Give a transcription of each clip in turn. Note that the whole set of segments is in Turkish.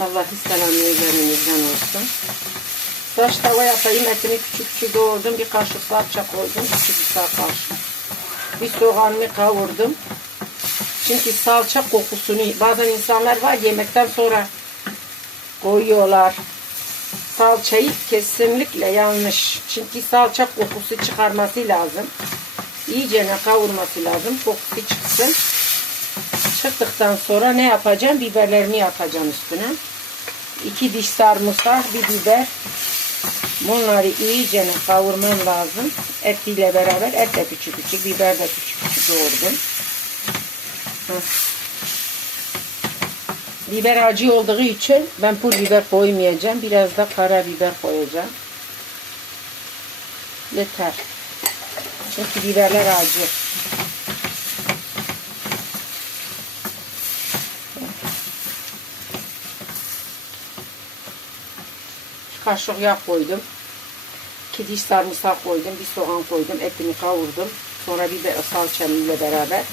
Allah selamı üzerinizden olsun. Taş tava yapayım. Etimi küçük küçük doğradım. Bir kaşık salça koydum. Küçük bir salça. Bir soğanımı kavurdum. Çünkü salça kokusunu bazen insanlar var yemekten sonra koyuyorlar. Salçayı kesinlikle yanlış. Çünkü salça kokusu çıkarması lazım. İyice ne kavurması lazım. Kokusu çıksın. Çıktıktan sonra ne yapacağım? Biberlerimi atacağım üstüne. İki diş sarımsak, bir biber. Bunları iyice kavurmam lazım. Etiyle beraber. Et de küçük küçük, biber de küçük küçük. Heh. Biber acı olduğu için ben pul biber koymayacağım. Biraz da karabiber koyacağım. Yeter. Çünkü biberler acı. Kaşık yağ koydum. İki diş sarımsak koydum. Bir soğan koydum. Etini kavurdum. Sonra bir de salçam ile beraber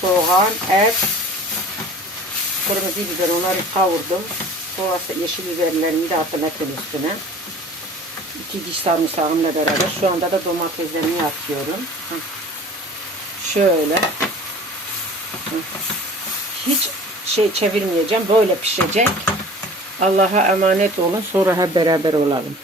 soğan, et, kırmızı biber onları kavurdum. Sonra yeşil biberlerimi de attım etin üstüne. İki diş sarımsağımla beraber. Şu anda da domateslerimi atıyorum. Şöyle. Hiç şey çevirmeyeceğim. Böyle pişecek. Allaha əmanət olun, sonra hə bərabər olalım.